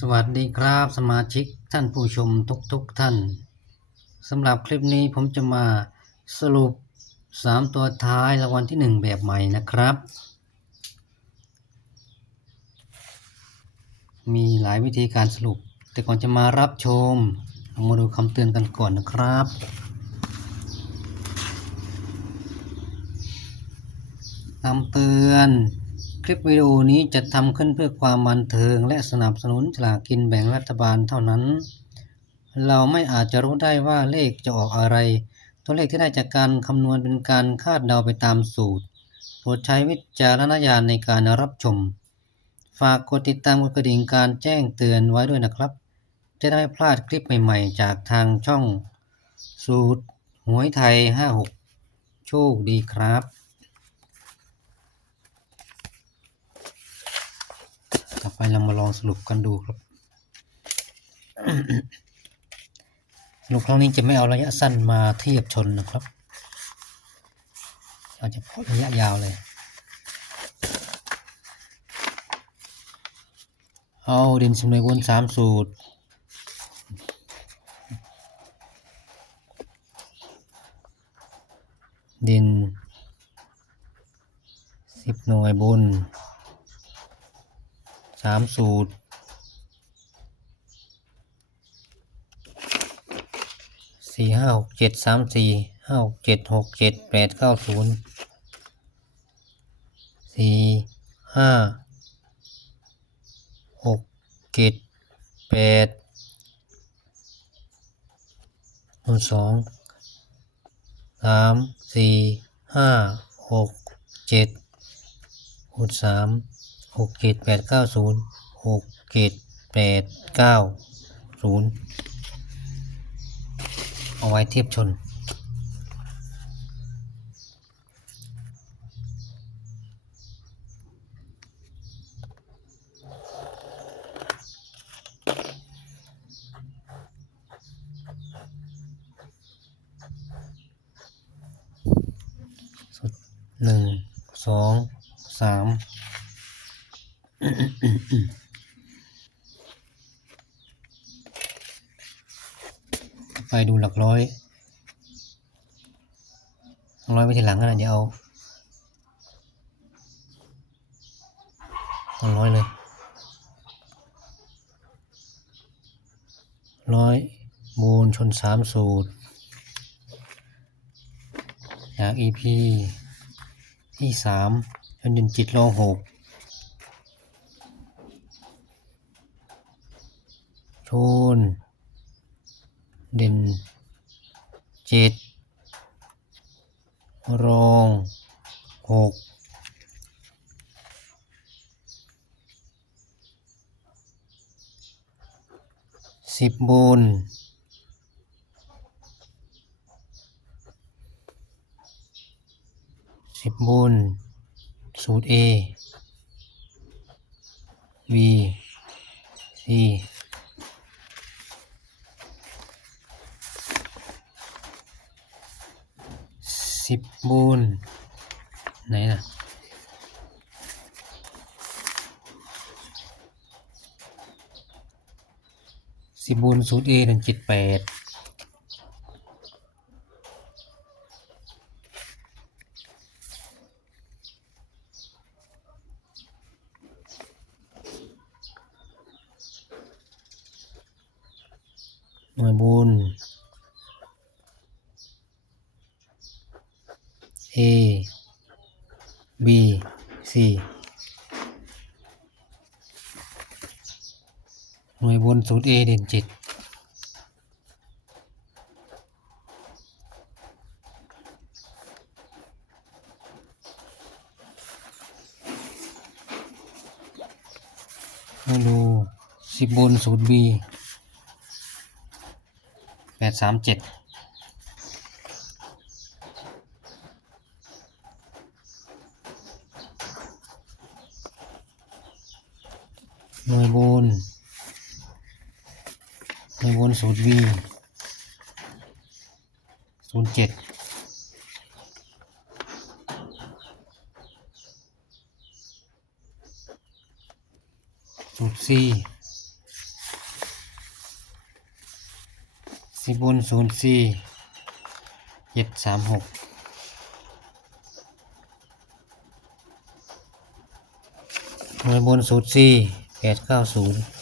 สวัสดีครับสมาชิกท่านผู้ชมทุกๆทท่านสำหรับคลิปนี้ผมจะมาสรุป 3 ตัวท้ายรางวัลที่ 1 แบบใหม่นะครับ มีหลายวิธีการสรุป แต่ก่อนจะมารับชมเรามาดูคำเตือนกันก่อนนะครับ คำเตือน คลิปวิดีโอนี้จะทำขึ้นเพื่อความบันเทิง และสนับสนุนฉลากกินแบ่งรัฐบาลเท่านั้น เราไม่อาจจะรู้ได้ว่าเลขจะออกอะไร ตัวเลขที่ได้จากการคำนวณเป็นการคาดเดาไปตามสูตรโปรดใช้วิจารณญาณในการรับชม ฝากกดติดตามกดกระดิ่งการแจ้งเตือนไว้ด้วยนะครับ จะได้ไม่พลาดคลิปใหม่ๆ จากทางช่อง สูตรหวยไทย 56 โชคดีครับ ต่อ ไปเรามาลองสรุปกันดูครับ สรุปครั้งนี้จะไม่เอาระยะสั้นมาเทียบชนนะครับ เราจะพาระยะยาวเลย เอาดินสำเร็จวนสามสูตรดินสิบหน่วยบนามสูตร สี่ห้าหกเจ็ดสามสี่ห้าหกเจ็ดหกเจ็ดแปดเก้าศูนย์สี่ห้าหกเจ็ดแปดหนึ่งสองสามสี่ห้าหกเจ็ดหกสาม หกเจ็ดแปดเก้าศูนย์หกเจ็ดแปดเก้าศูนย์เอาไว้เทียบชน สุดหนึ่งสองสาม ไปดูหลักร้อยหลักร้อยไปทีหลังก็ได้เดี๋ยวเอาหลักร้อยเลยร้อยบูนชนสามสูตร จาก EP ที่สามชนดินจิตโลหก ชนเด่นเจ็ดรองหกสิบบนสิบบนสูตร A V C สิบบนไหนนะสิบบนสูตร A หนึ่งเจ็ดแปดหน่วยบุญ A B C หน่วยบนสูตร A เด่นจิตมาดูสิบบนสูตร B แปดสามเจ็ด ศูนย์วีศูนย์เจ็ดศูนย์สี่สิบบนศูนย์สี่เจ็ดสามหกหน่วยบนศูนย์สี่แปดเก้าศูนย์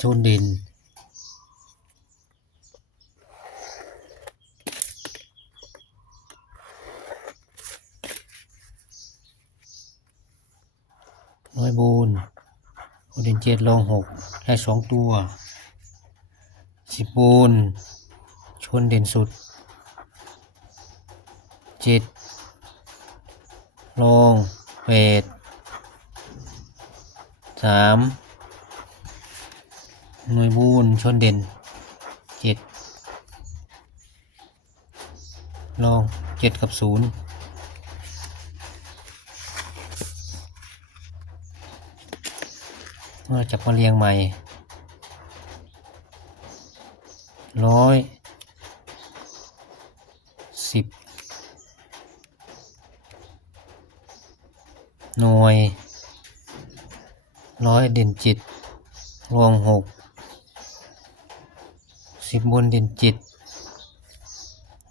โชนดินน้อยบูนโอเดนเจ็ดลงหกได้สองตัว สิบบูนชนเด่นสุด เจ็ดลงแปดสาม หน่วยบูนชนเด่นเจ็ดลงเจ็ดกับศูนย์เราจะมาเรียงใหม่ร้อยสิบหน่วยร้อยเด่นจิตรวงหก สิบบนเด่นจิต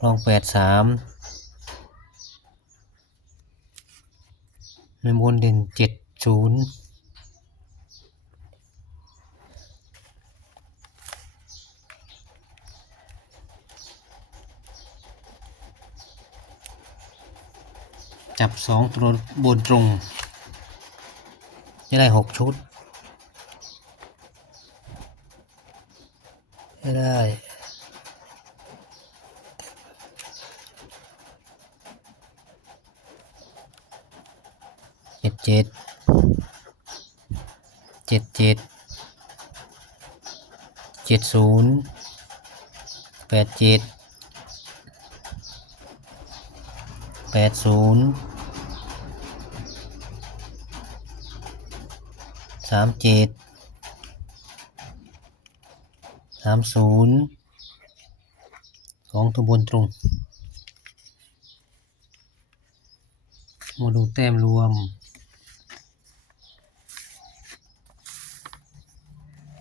รองแปดสามในบนเด่นเจ็ดศูนย์จับสองตัวบนตรงจะได้หกชุด ไม่ได้ เจ็ดเจ็ด เจ็ดเจ็ด เจ็ดศูนย์แปดเจ็ด แปดศูนย์สามเจ็ดสามศูนย์สองตัวบนตรง มาดูแต้มรวม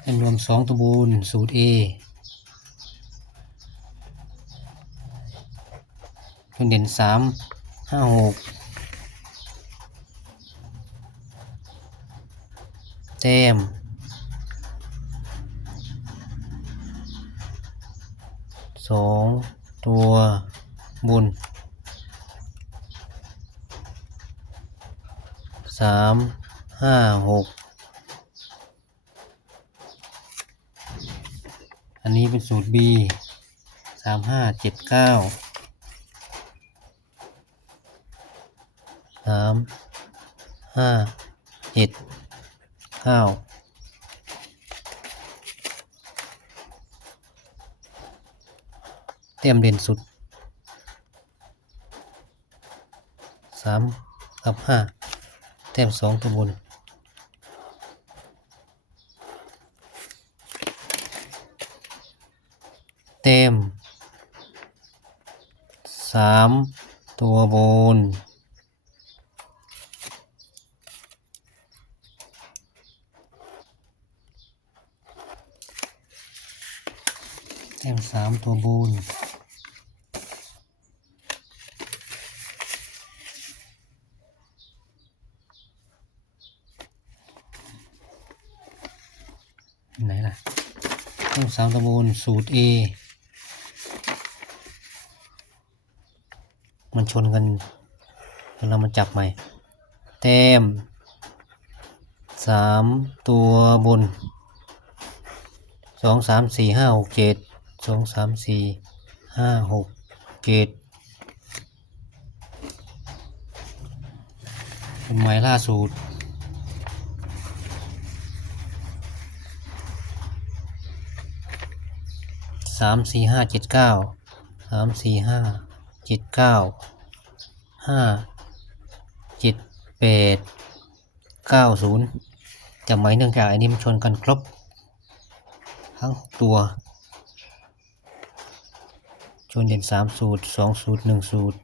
แต้มรวมสองตัวบนสูตร A เป็นเด่นสามห้าหกแต้ม สองตัวบนสามห้าหกอันนี้เป็นสูตร B สามห้าเจ็ดเก้าสามห้าเจ็ดเก้า ต็มเด่นสุดสามกับห้าเต็มสองตัวบนเต็มสามตัวบนแต้มสามตัวบนล่ะแต้ม สามตัวบูนสูตร A มันชนกันแล้วเรามาจับใหม่ แต้มสามตัวบนสองสามสี่ห้าหกเจ็ดสองสามสี่ห้าหกเจ็ดเป็นหมายล่าสุด สามสี่ห้าเจ็ดเก้าสามสี่ห้าเจ็ดเก้าห้าเจ็ดแปดเก้าศูนย์จำไว้เนื่องจากอันนี้มันชนกันครบ ทั้งหกตัวชชุดเด่นสามสูตรสองสูตรหนึ่งสูตร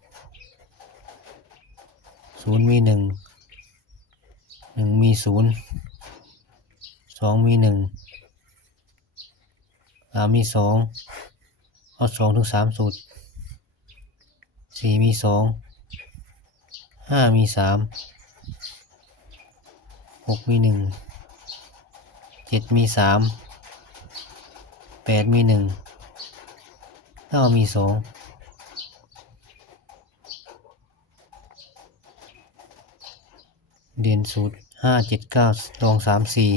ศูนย์มีหนึ่งหนึ่งมีศูนย์สองมีหนึ่ง สามมีสองเอาสองถึงสามสูตรสี่มีสองห้ามีสามหกมีหนึ่งเจ็ดมีสามแปดมีหนึ่งเก้ามีสองเด่นสูตรห้าเจ็ดเก้าลองสามสี่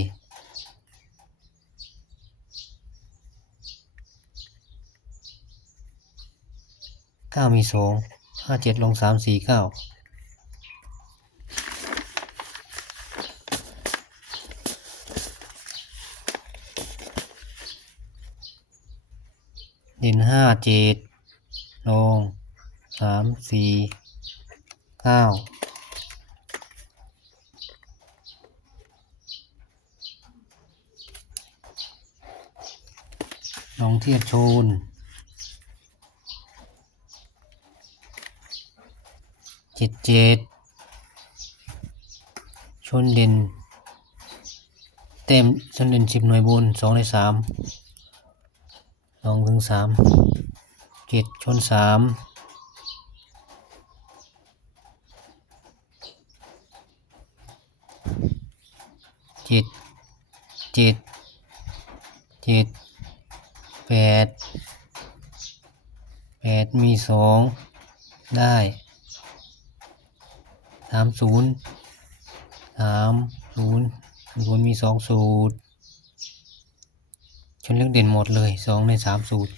เก้ามีสองห้าเจ็ดลงสามสี่เก้าเด่นห้าเจ็ดลงสามสี่เก้าลองเทียบโชน เจ็ดเจ็ดชนเด่น เต็มชนเด่นสิบหน่วยบนสองในสามสองถึงสามเจ็ดชนสามเจ็ดเจ็ดเจ็ดแปดแปดมีสองได้ามศูนย์สามศูนย์ศูนย์มีสองสูตร ชนเลือกเด่นหมดเลยสองในสามสูตร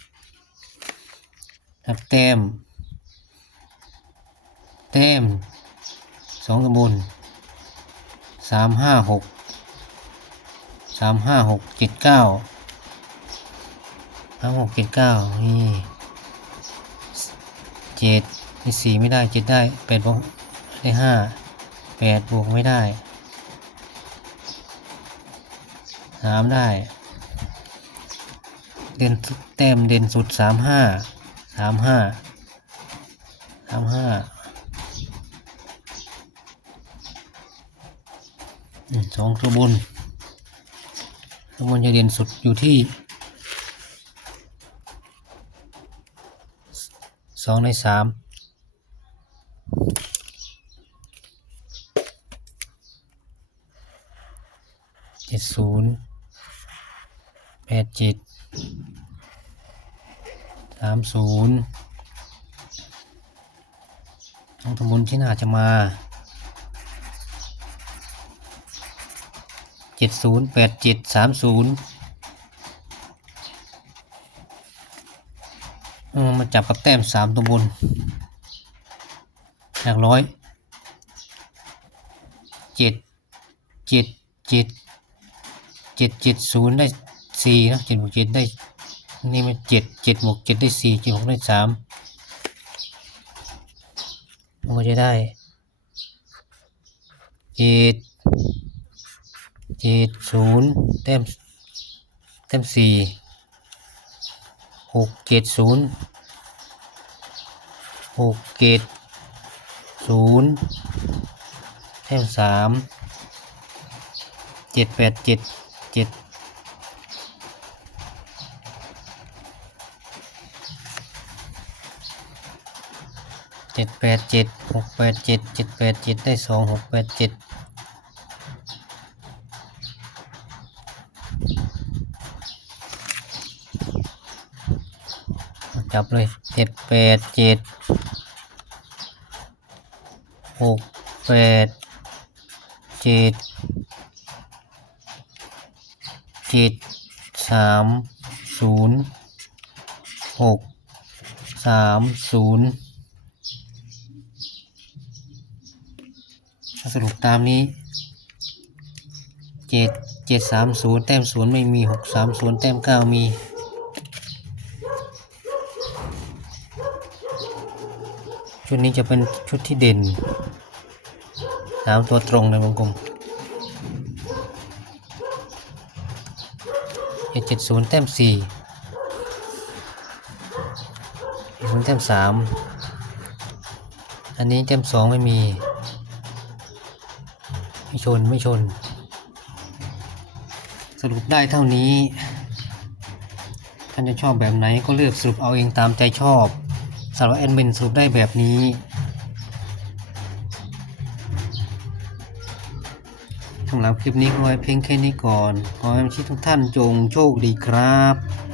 นับแต้ม แต้มสองตำบลสามห้าหกสามห้าหกเจ็ดเก้าสามหกเจ็ดเก้านี่เจ็ดนี่สี่ไม่ได้เจ็ดได้แปดบวก ได้ห้าแปดบวกไม่ได้สามได้ เด่นแต้มเด่นสุดสามห้าสามห้าสามห้าสองตัวบนตัวบนจะเด่นสุดอยู่ที่สองในสาม จ็ดศูนย์แปดเจ็ดสามศูนย์ต้องทำบุญที่น่าจะมาเจ็ดศูนย์แปดเจ็ดสามศูนย์มาจับกับแต้มสามตัวบนหลักร้อยเจ็ดเจ็ดเจ็ด เจ็ดเจ็ดศูนย์ได้สี่นะเจ็ดบวกเจ็ดได้ นี่มันเจ็ดเจ็ดบวกเจ็ดได้สี่เจ็ดบวกได้สามมันจะได้เจ็ดเจ็ดศูนย์แต้มแต้มสี่หกเจ็ดศูนย์หกเจ็ดศูนย์แต้มสามเจ็ดแปดเจ็ด จ็ดเจ็ดแปดเจ็ดหกแปดเจ็ดเจ็ดแปดเจ็ดได้สองหกแปดเจ็ดจับเลยเจ็ดแปดเจ็ดหกแปดเจ็ด เจ็ดสามศูนย์หกสามศูนย์สรุปตามนี้เจ็ดเจ็ดสามศูนย์แต้มศูนย์ไม่มีหกสามศูนย์แต้มเก้ามีชุดนี้จะเป็นชุดที่เด่นสามตัวตรงในวงกลม เจ็ดเจ็ดศูนย์แต้มสี่ถึงแต้มสามอันนี้แต้มสองไม่มี ไม่ชนไม่ชน สรุปได้เท่านี้ ท่านจะชอบแบบไหนก็เลือกสรุปเอาเองตามใจชอบสำหรับแอดมินสรุปได้แบบนี้ สำหรับคลิปนี้ก็ไว้เพียงแค่นี้ก่อน ขอให้ทุกท่านจงโชคดีครับ